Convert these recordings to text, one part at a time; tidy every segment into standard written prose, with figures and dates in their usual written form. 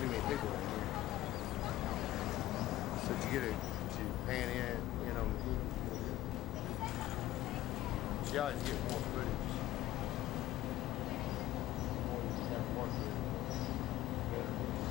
too many people in here. So you get to pan in on the heat. You always get more footage. The more you have to work with, the better it is.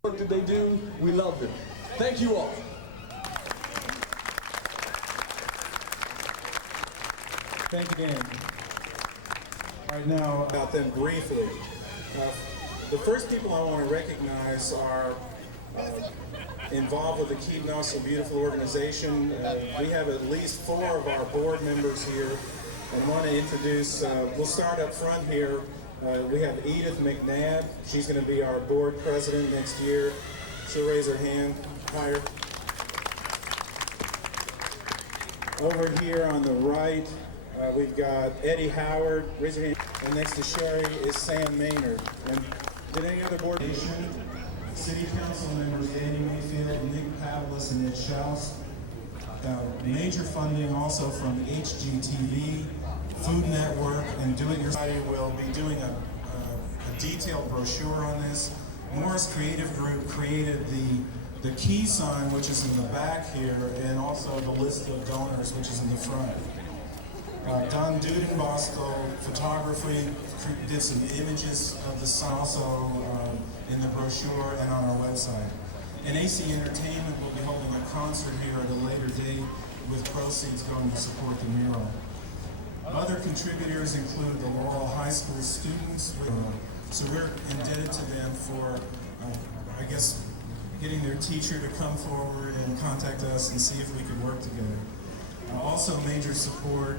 What did they do? We loved it. Thank you all. Thank you, Dan. Right now, about them briefly. The first people I want to recognize are involved with the Keep Knoxville Beautiful organization. We have at least 4 of our board members here. And I want to introduce, we'll start up front here. We have Edith McNabb. She's going to be our board president next year. She'll raise her hand higher. Over here on the right, we've got Eddie Howard. Raise your hand. And next to Sherry is Sam Maynard. And did any other board? City Council members Danny Mayfield, Nick Pavlis, and Ed Schaus. Major funding also from HGTV, Food Network, and Do It Yourself. Will be doing a detailed brochure on this. Morris Creative Group created the key sign, which is in the back here, and also the list of donors, which is in the front. Don Dudenbosco Photography did some images of the sign, also in the brochure and on our website. And AC Entertainment will be holding a concert here at a later date with proceeds going to support the mural. Other contributors include the Laurel High School students, so we're indebted to them for, I guess, getting their teacher to come forward and contact us and see if we could work together. Also major support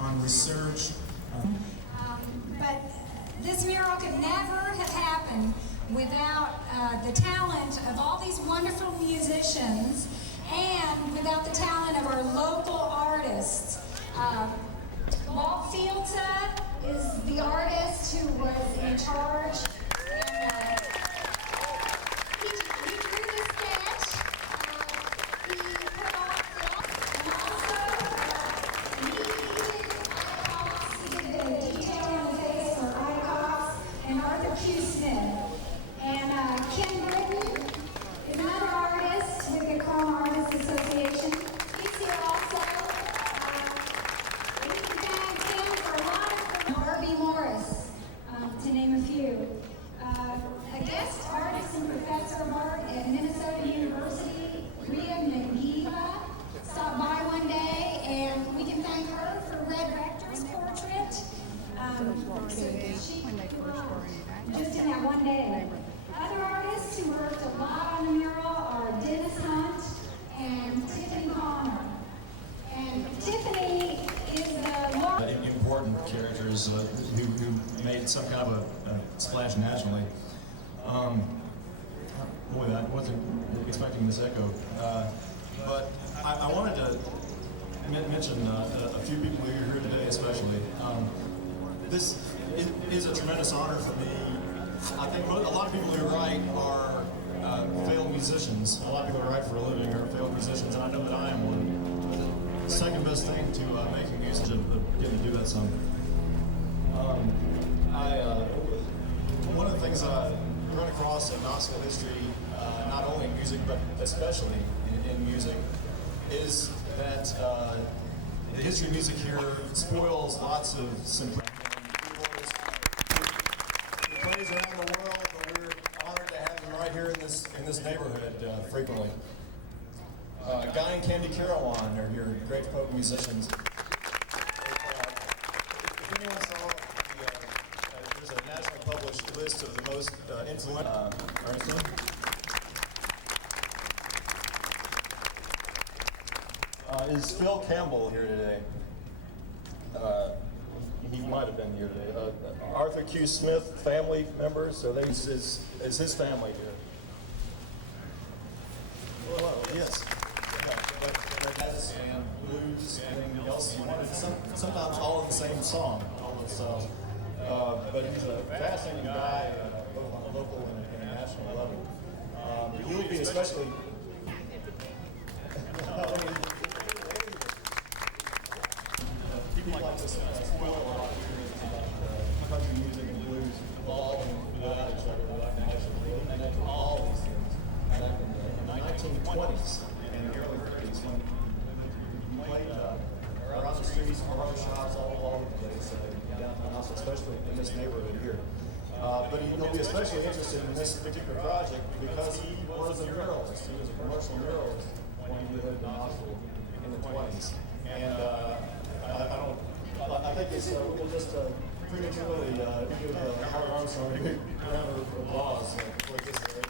on research. But this mural could never have happened without the talent of all these wonderful musicians and without the talent of our local artists. Walt Fielta is the artist who was in charge. And, he drew the sketch. He put on film, and also he did the detail on the face for Icos, and Arthur Q. Smith. And Ken Britton is another artist with the Chrome Artists Association. He's here also. We can thank him for a lot of R.B. Morris, to name a few. A guest artist and professor of art at Minnesota University, Rhea McGeeva, stopped by one day, and we can thank her for Red Rector's portrait. Just in that one day. Other artists who worked a lot on the mural are Dennis Hunt and Tiffany Connor. And Tiffany is the important characters who made some kind of a splash nationally. Boy, I wasn't expecting this echo. But I wanted to mention a few people who are here today, especially. This is a tremendous honor for me. I think a lot of people who write are failed musicians. A lot of people who write for a living are failed musicians, and I know that I am one. second best thing to making music of getting to do that song. One of the things I run across in Knoxville history, not only in music but especially in music, is that the history of music here spoils lots of simplicity. He plays around the world, but we're honored to have him right here in this neighborhood frequently. Guy and Candie Carawan are your great folk musicians. If anyone saw, there's a nationally published list of the most influential. Armstrong? Is Phil Campbell here today? He might have been here today. Arthur Q. Smith family members, is his family here? Well, yes. Jazz and blues and everything else you wanted. Sometimes all of the same song, all those songs. But he's a fascinating guy, both on a local and a national level. He will be especially. People like to spoil a lot of country music and blues evolving without each other, without connection. Really connect to all these things. Back in the 1920s and the early 30s, when you played around the streets, around the shops, all over the place, downtown Knoxville, especially in this neighborhood here. But he'll be especially interested in this particular project because he was a muralist. He was a commercial muralist when he lived in Knoxville in the 20s. And I think it's, we'll just prematurely give Howard Armstrong a good round of applause before he gets there.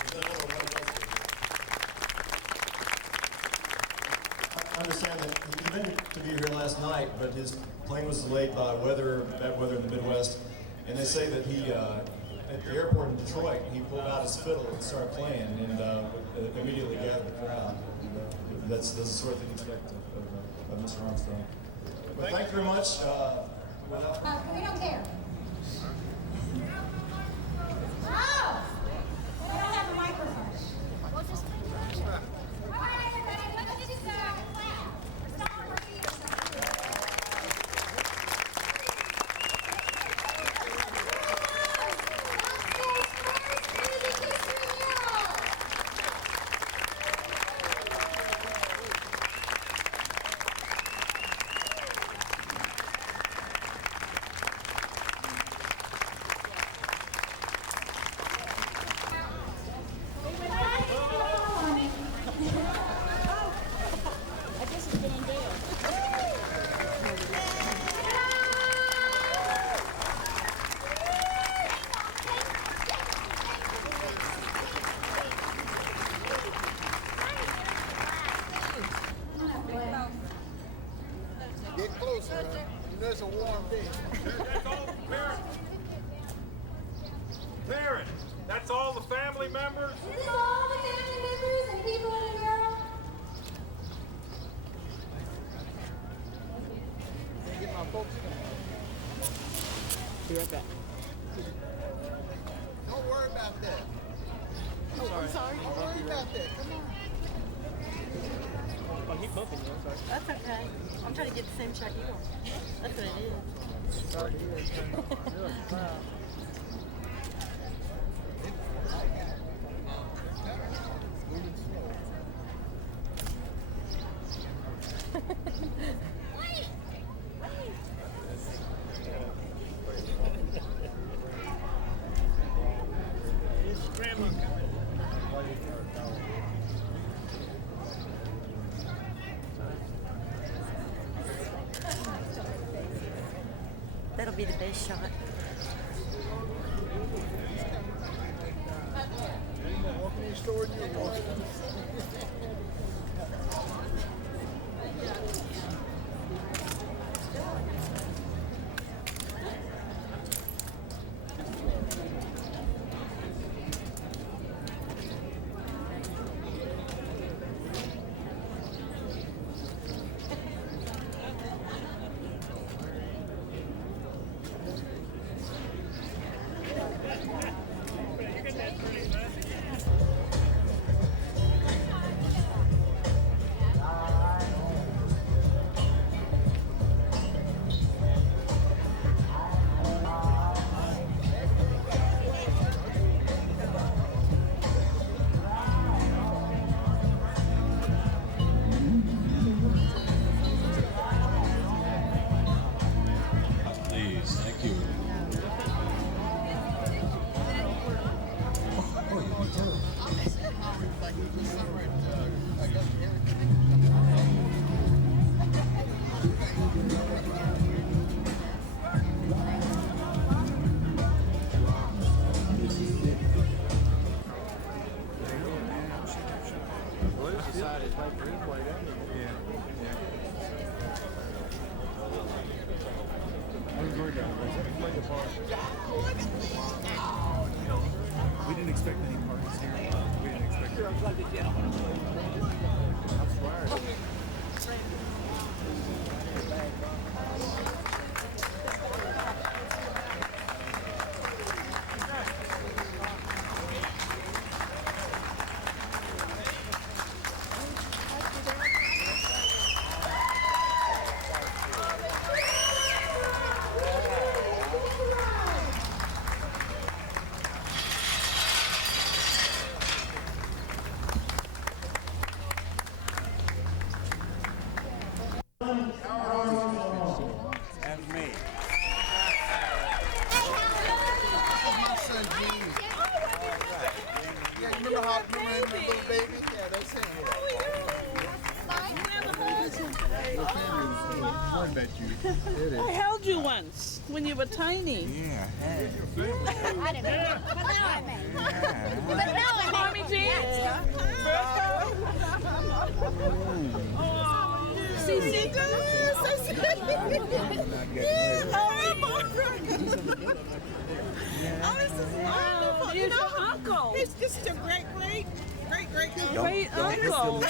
I understand that he meant to be here last night, but his plane was delayed by bad weather in the Midwest. And they say that he, at the airport in Detroit, he pulled out his fiddle and started playing and immediately gathered the crowd. That's the sort of thing you expect of Mr. Armstrong. But thank you very much. We don't care. Oh! We don't have a microphone. We'll just all right, everybody, let's just clap. Stop our feet or something. Get closer, there's a warm day. That's all the parents. Parents, that's all the family members. Is this all the family members and people in the mural? Get my folks. Be right back. Don't worry about that. I'm sorry. Don't worry about that. Come on. I keep bumping you. I'm sorry. That's okay. I'm trying to get the same shot you want. That's what it is. Sorry, you're proud. That'll be the best shot. Walk in the store and you're lost. We didn't expect any parties here. We didn't expect it. That's me. My son James. Yeah, you remember how you were the little baby? Yeah, that's him. I bet you. It is. I held you once when you were tiny. Yeah. I didn't know. But now I may. But now I may. Mommy Jean? See, Oh, this is wonderful. Here's your uncle. This is your great uncle.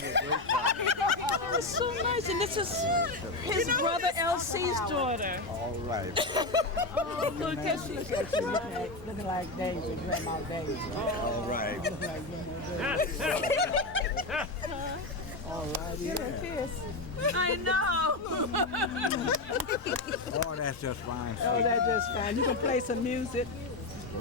Oh, it's so nice. And this is his brother LC's daughter. All right. Oh, look at she. Looking like Daisy, Grandma Daisy. All right. All right. Give her a kiss. I know. Oh, that's just fine. Oh, that's just fine. You can play some music.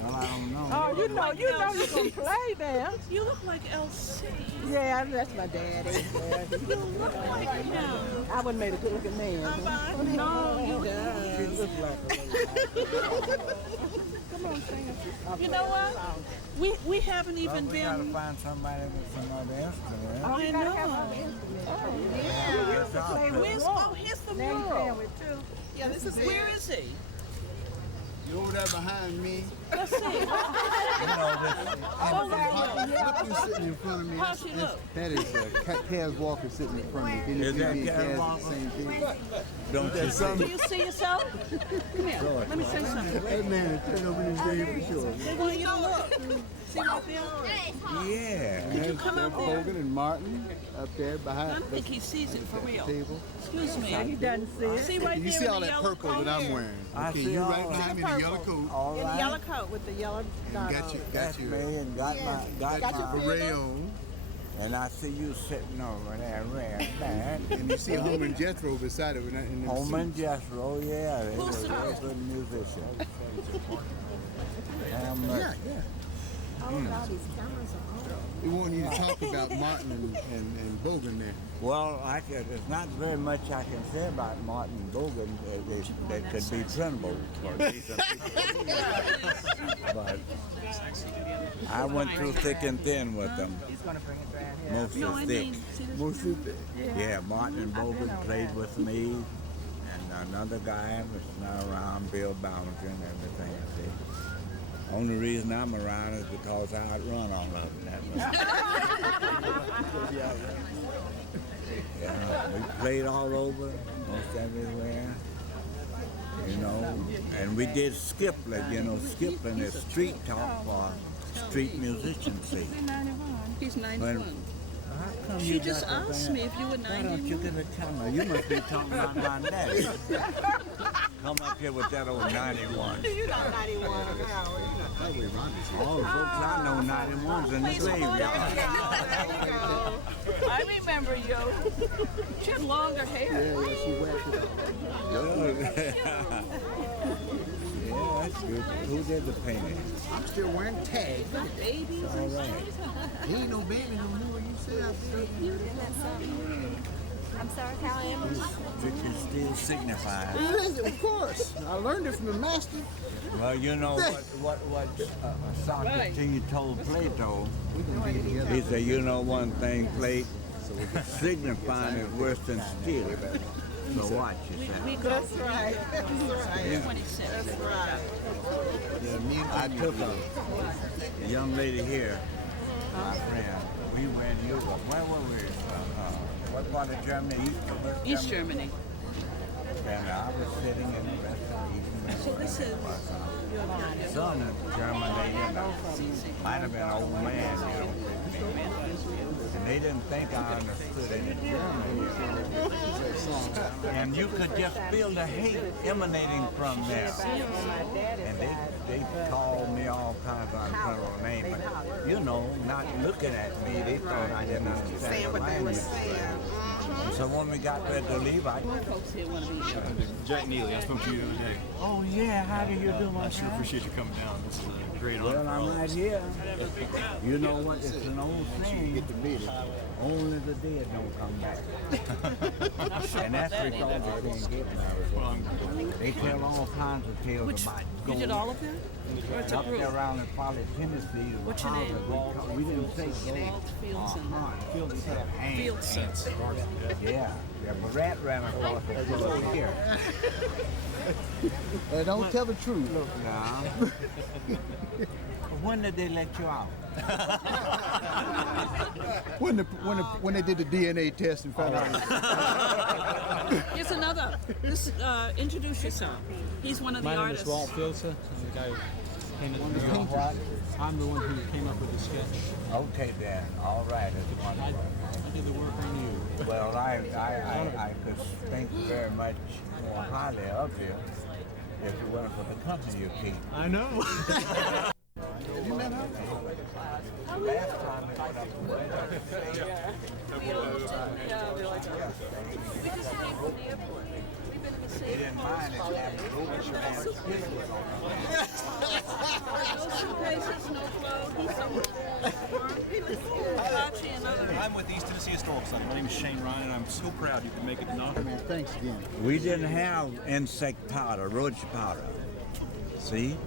Well, I don't know. Oh, you know you can play there. You look like LC. Yeah, that's my daddy. You look like him. I wouldn't make a good looking man. No, you She looks like a Come on, sing it. You know what? We haven't even We been. gotta find somebody with some other instrument. Oh, I know. Here's the mural. Yeah, this is Where is he? You over there behind me? Let's see. You know, Look who's sitting in front of me? How's she look? That is Kaz Walker sitting in front of me. Is that me and Kaz Kaz Walker? the same thing? Don't you Do see? you see yourself? Come here. Let me say something. That man is turning over in his grave for sure. They want you to look. See right there? Yeah. Could you come out there? Hogan and Martin up there I behind don't think he sees it for real. table. Excuse me. He doesn't see it. See right You there see in all the that yellow purple coat? that I'm wearing? I Okay, see you all right behind me in the yellow coat. All In the right. yellow coat with the yellow dot Got on you, it. got That's you. me and got my Beret on. and I see you sitting over there right back. And you see Home and Jethro beside it. In them Home and suits. Jethro, yeah, they Who's were the real most? good musicians. Yeah, yeah. We want you to talk about Martin and Bogan there. Well, there's not very much I can say about Martin and Bogan. They could be trembled for decent people. But I went through thick and thin with them. Mostly No, I thick. mean, see this? Mostly thick. Yeah, Martin and Bogan played with me. And another guy was not around, Bill Ballinger and everything. See. Only reason I'm around is because I outrun all of them. Yeah, we played all over, most everywhere, you know, and we did Skiplet, you know, Skipling is street talk for street musicians, see. He's 91. How come She you just got the asked band? me if you were Why don't you 91. get a camera? You must be talking about my daddy. Come up here with that old 91. You're not 91 now. All the folks I know 91's in the graveyard. There you go. I remember you. She had longer hair. Yeah, she whacked it up. Yeah, that's good. Who did the painting? I'm still wearing tags. Babies. All right. He ain't no baby no more. You see out there. I'm sorry, how am I? It can still signify. It is, of course. I learned it from the master. Well, you know what Socrates told Plato. He said, you know one thing, Plato, signifying is worse than stealing. So watch yourself. That's right. That's right. 26. That's right. I took a young lady here, my friend. We went to Europe. Where were we? What part of Germany? East Germany. And I was sitting in the restaurant eating. So this is your son of German lady, might have been an old man, you know. And they didn't think I understood any German. And you could just feel the hate emanating from them. And they called me all kinds of unfriendly names, but you know, not looking at me, they thought I didn't understand the language. And so when we got ready to leave, Jack Neely, I spoke to you the other day. oh yeah, how do you do, my I sure friend? appreciate you coming down. This is a great honor. Well, I'm right here. You know what? It's an old saying. Only the dead don't come back. And that's because they can't get married. They tell all kinds of tales about You gold. did all of them? Or it's a Up group? there around in probably Tennessee. What's your name? We didn't say gold. Fieldson. Yeah. But Rat ran across the floor here. Don't tell the truth. Look now. When did they let you out? When they did the DNA test and found out. Here's another. Introduce yourself. He's one of the My name artists. is Walt Fieldson. I'm the guy who painted the mural. I'm the one who came up with the sketch. Okay then. All right. That's wonderful. I did the work on you. Well, I could think very much more highly of you if it weren't for the company you keep. I know. You met her? Last time they went up to the they didn't mind it having I'm with the East Tennessee Historical Society. My name is Shane Ryan, and I'm so proud you could make it to Knoxville. Man, thanks again. We didn't have insect powder, roach powder. See?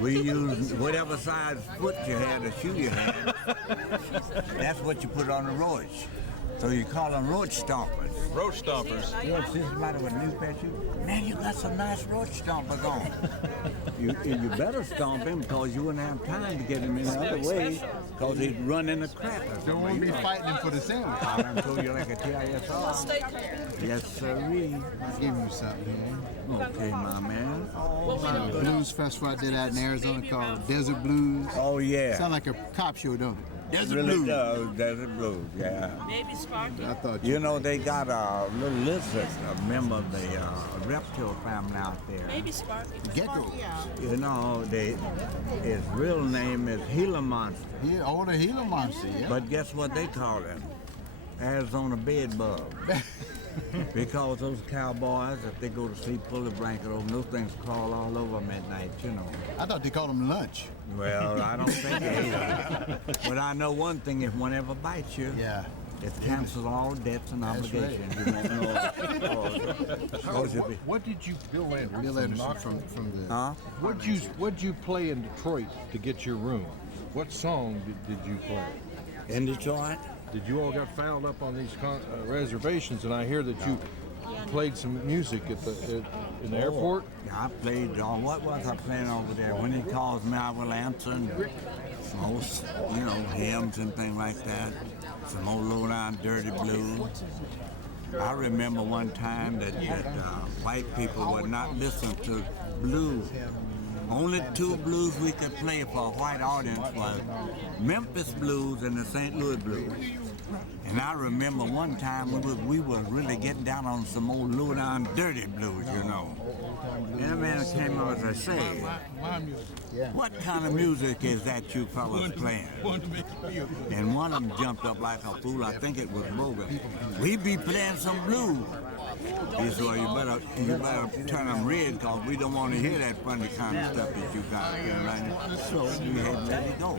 We used whatever size foot you had or shoe you had. That's what you put on the roach. So you call them roach stompers. Roach stompers. Yeah, see somebody with new pet shoes? Man, you got some nice roach stompers on. You better stomp him because you wouldn't have time to get him in the other way because he'd run in the crap. Don't want to be fighting him for the sandwich. I'm told you like a TISR. Yes, sirree. I'll give you something, man. Okay, my man. Blues festival I did out in Arizona called Desert Blues. Oh, yeah. Sound like a cop show, don't it? Desert really Blues. Does, Desert Blues, yeah. Maybe Sparky. I thought You know, they got a little lizard, a member of the reptile family out there. Maybe Sparky. Gecko. You know, his real name is Gila Monster. Yeah, oh, the Gila Monster, yeah. But guess what they call him? Arizona bed bug. Because those cowboys, if they go to sleep, pull the blanket over, those things crawl all over them at night, you know. I thought they called them lunch. Well, I don't think they do. But I know one thing, if one ever bites you, Yeah. it cancels all debts and That's obligations. right. You won't know. What did you, Bill Anderson, Bill Anderson from the... Huh? What'd you play in Detroit to get your room? What song did you play? In Detroit? Did you all got fouled up on these reservations? And I hear that you played some music at in the airport. I played, what was I playing over there? When he calls me, I will answer. And most, you know, hymns and things like that. Some old low-down dirty blues. I remember one time that white people would not listen to blues. Only two blues we could play for a white audience was Memphis blues and the St. Louis blues. And I remember one time we were really getting down on some old low-down dirty blues, you know. Yeah, man, came out as I say, what kind of music is that you fellas playing? and one of them jumped up like a fool. I think it was Bogan. We be playing some blues. He said, well, you better turn them red because we don't want to hear that funny kind of stuff that you got. Right? So we had to let it go.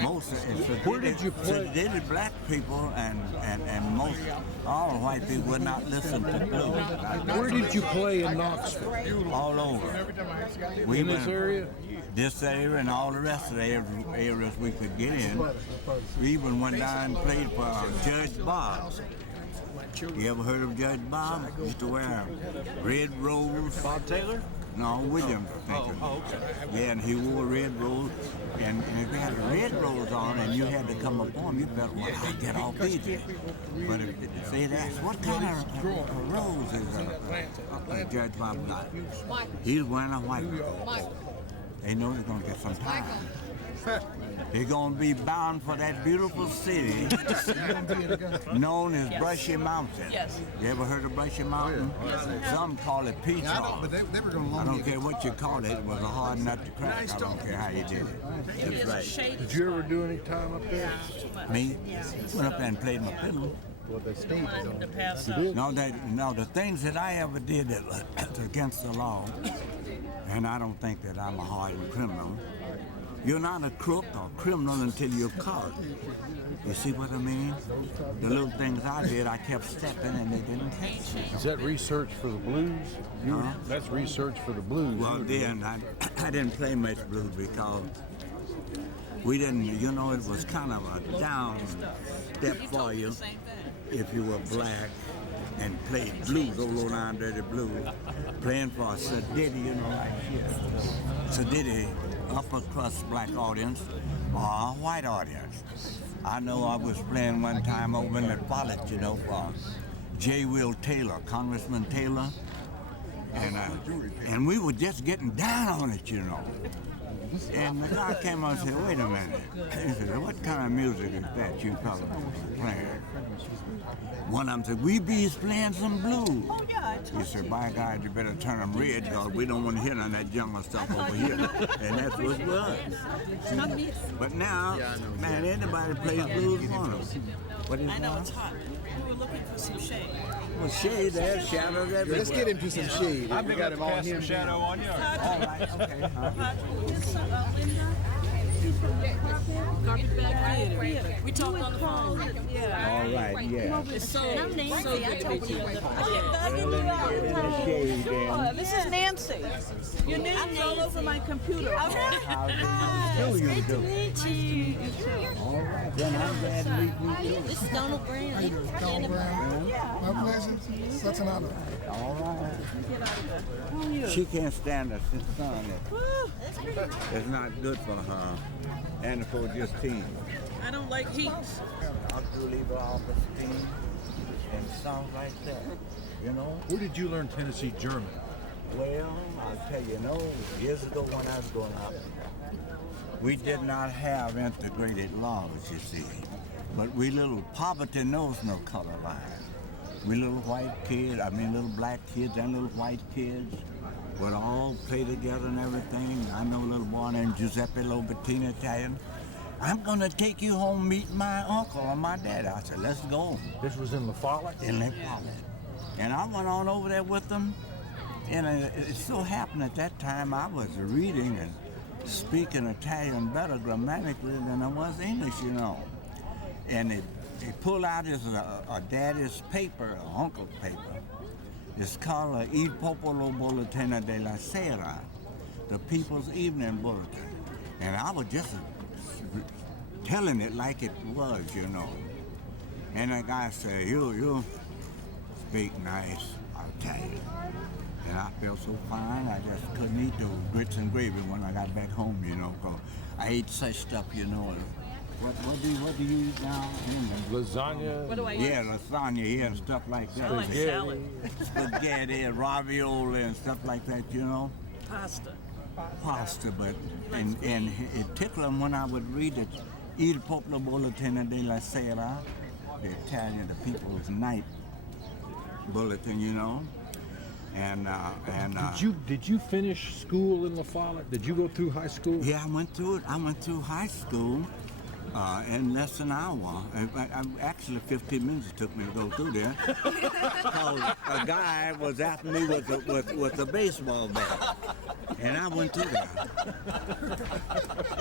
Most Where did you play? They did black people and most all the white people would not listen to blues. Where did you play in Knoxville? All over. In this area? This area and all the rest of the areas we could get in. We even went down and played for Judge Bob. You ever heard of Judge Bob? He used to wear red rose. Bob Taylor? No, Williams, I think. Oh, okay. Yeah, and he wore red rose. And if you had a red rose on and you had to come up on him, you felt, well, I'd get off easy. But if they asked, what kind of rose is Judge Bob got? He's wearing a white rose. They know they're going to get some time. They're going to be bound for that beautiful city known as Brushy Mountain. Yes. You ever heard of Brushy Mountain? Some call it Peach Hall. But they were going to I don't care what you call it. It was a hard nut to crack. I don't care how you did it. That's right. Did you ever do any time up there? Me? Went up there and played my fiddle. Well, they stayed. No, the things that I ever did that was against the law, and I don't think that I'm a hardened criminal. You're not a crook or criminal until you're caught. You see what I mean? The little things I did, I kept stepping and they didn't catch me. Is that research for the blues? That's research for the blues. Well, then, I didn't play much blues because we didn't, you know, it was kind of a down step for you if you were black and played blues, old low down dirty blues, playing for a Sadiddy, you know, like here. Sadiddy, upper crust black audience or a white audience. I know I was playing one time over in the Follett, you know, for J. Will Taylor, Congressman Taylor, and we were just getting down on it, you know. And the guy came on and said, wait a minute. He said, what kind of music is that you fellas playing? One of them said, we be playing some blues. Oh, yeah, He said, by God, you better turn them red because we don't want to hear none of that jungle stuff over here. And that's what it was. But now, man, anybody plays blues for them. What is I know it's hot. We were looking for some shade. Well, shade, there's shadows everywhere. Let's get into some shade. I've been got him on some shadow on you. All right, okay. Garbage bag theater. We talked on the phone. All right, yeah. It's so good to meet you. This is Nancy. Your name's all over my computer. How do you do? All right, then I'm glad to meet you too. This is Donald Brown. Donald Brown. My pleasure. Such an honor. All right. She can't stand the sun. It's not good for her and for just teens. I don't like heat. I'll leave all the steam and songs like that, you know? Where did you learn Tennessee German? Well, I'll tell you, years ago when I was growing up, we did not have integrated laws, you see. But we little, poverty knows no color line. We little white kids, little black kids and little white kids would all play together and everything. I know a little boy named Giuseppe Lobertino, Italian. I'm gonna take you home, meet my uncle or my dad. I said, let's go. This was in La Follette? In La Follette. And I went on over there with them. And it so happened at that time I was reading and speaking Italian better grammatically than I was English, you know. And he pulled out his daddy's paper, uncle's paper. It's called Il Popolo Bolletina della Sera, the People's Evening Bulletin. And I was just telling it like it was, you know. And the guy said, you speak nice Italian. And I felt so fine, I just couldn't eat those grits and gravy when I got back home, you know, because I ate such stuff, you know. What do you eat now? Lasagna. What do I eat? Yeah, lasagna, yeah, and stuff like that. I like salad. Spaghetti and ravioli and stuff like that, you know. Pasta, but and it tickled them when I would read it. Il Popolo Bolletina della Sera, the Italian, the People's Night Bulletin, you know. Did you finish school in La Follette? Did you go through high school? Yeah, I went through it. I went through high school in less than an hour. Actually, 15 minutes it took me to go through there. Because a guy was after me with a baseball bat, and I went through there.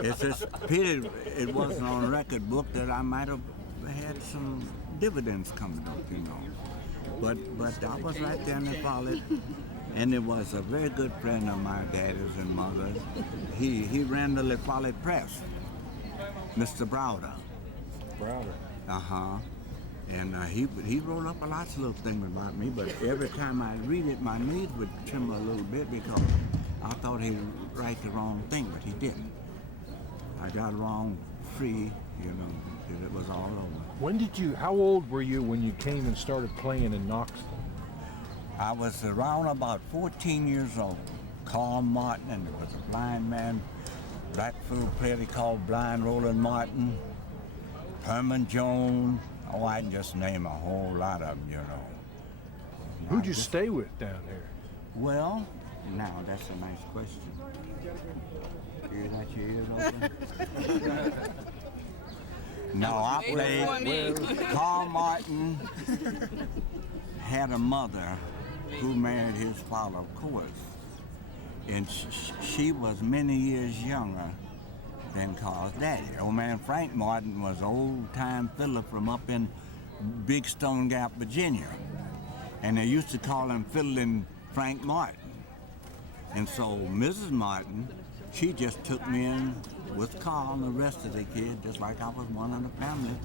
It's just pity it wasn't on a record book that I might have had some dividends coming up, you know. But I was right there in the Follette, and it was a very good friend of my daddy's and mother's. He ran the La Follette Press, Mr. Browder. Browder. Uh-huh. And he wrote up a lot of little things about me, but every time I read it, my knees would tremble a little bit because I thought he'd write the wrong thing, but he didn't. I got wrong free, you know, it was all over. How old were you when you came and started playing in Knoxville? I was around about 14 years old. Carl Martin, and there was a blind man, black fiddle player they called Blind Roland Martin, Herman Jones. Oh, I can just name a whole lot of them, you know. Who'd you stay with down there? Well, now that's a nice question. You got your ears open? No, I played. Carl Martin had a mother who married his father, of course. And she was many years younger than Carl's daddy. Old man Frank Martin was an old-time fiddler from up in Big Stone Gap, Virginia. And they used to call him Fiddling Frank Martin. And so Mrs. Martin, she just took me in with Carl and the rest of the kids, just like I was one of the family.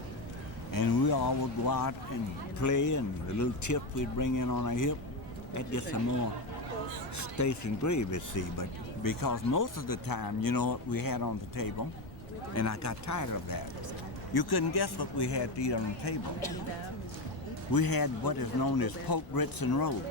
And we all would go out and play, and the little tip we'd bring in on our hip, that gets some more steak and gravy, see. But because most of the time, you know what we had on the table, and I got tired of that. You couldn't guess what we had to eat on the table. We had what is known as pork grits and rolls.